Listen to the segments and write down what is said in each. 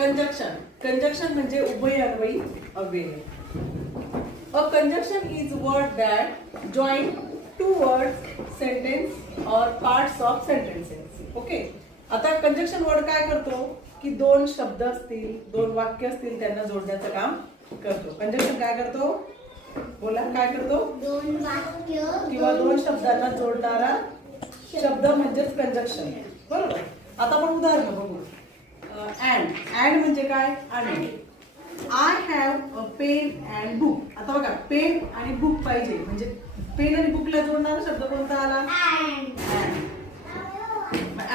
Conjunction. Conjunction म्हणजे उभयन्वयी अव्यय. A conjunction is word that join two words, sentence or parts of sentences. Okay. आता conjunction word काय करतो की दोन शब्द असतील, दोन वाक्य असतील, त्यांना जोडण्याचं काम करतो. कंजक्शन काय करतो? बोला, काय करतो? दोन वाक्य किंवा दोन शब्दांना जोडणारा शब्द म्हणजेच कंजक्शन. बरोबर. आता आपण उदाहरण बघू. अँड म्हणजे काय? आणि. I have a pen and book. आता बघा, पेन आणि बुक पाहिजे म्हणजे पेन आणि बुकला जोडणारा शब्द कोणता आला?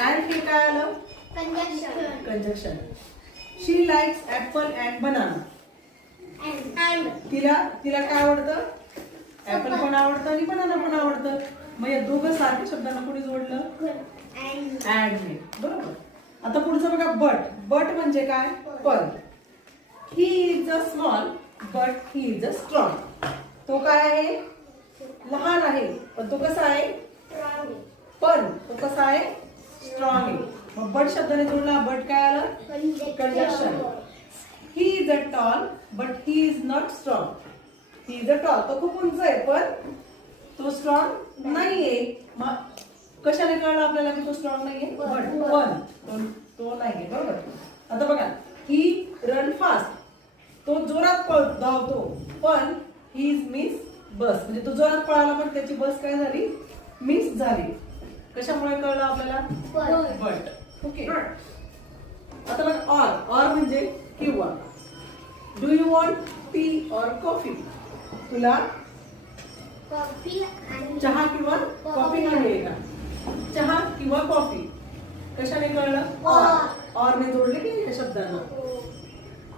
अँड हे काय आलं? Conjunction. Conjunction. She likes apple and banana. तिला काय आवडतं? ऍपल पण आवडतं आणि बनाना पण आवडतं. मग या दोघं सारख्या शब्दांना कोणी जोडलं? अँड ने. बरोबर. आता पुढचं बघा, बट. बट म्हणजे काय? पण. ही is a small but he is a strong. तो काय आहे? लहान आहे पण तो कसा आहे? पण तो कसा आहे? स्ट्रॉंग आहे. मग बट शब्दाने जोडला. बट काय आलं? Conjunction. He is a tall but he is not strong. He is a tall, तो खूप उंच आहे पण तो स्ट्रॉंग नाहीये. मग कशाने कळलं आपल्याला की तो स्ट्रॉंग नाहीये? पण तो नाहीये. बरोबर. आता बघा, ही रन फास्ट. तो जोरात धावतो पण ही इज मिस बस. म्हणजे तो जोरात पळाला पण त्याची बस काय झाली? मिस झाली. कशामुळे कळलं आपल्याला? बट. ओके. आता बघ, ऑर म्हणजे किंवा. डू यू वॉन्ट टी और कॉफी? तुला चहा किंवा कॉफी हवी का? चहा किंवा कॉफी. कशाने कळलं? ऑर ने जोडले की या शब्दांना.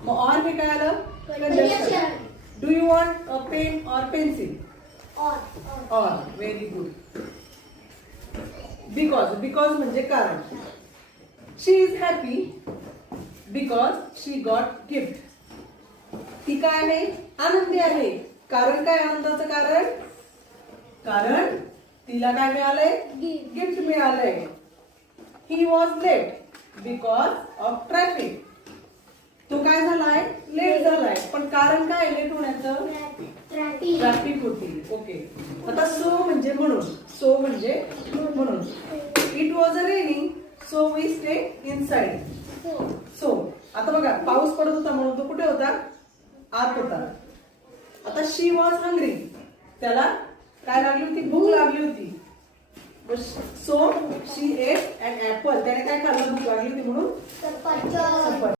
मग ऑर हे काय आलं? Conjunction. Do you want a pen or pencil? Or. Very good. Because म्हणजे कारण. She is happy because she got gift. ती काय आहे? आनंदी आहे. कारण काय आनंदाचं कारण? कारण तिला काय मिळालंय? गिफ्ट मिळालंय. He was late because of traffic. तो काय झालाय? लेट झालाय. पण कारण काय लेट होण्याचं? ट्रॅफिक होती. ओके. आता सो म्हणजे म्हणून. सो म्हणजे म्हणून. It was a raining so we stay inside. So आता बघा, पाऊस पडत होता म्हणून तो कुठे होता? आत होता. आता शी वॉज हंग्री. त्याला काय लागली होती? भूक लागली होती. So she ate an apple. त्याने काय खाल्लं? भूक लागली होती म्हणून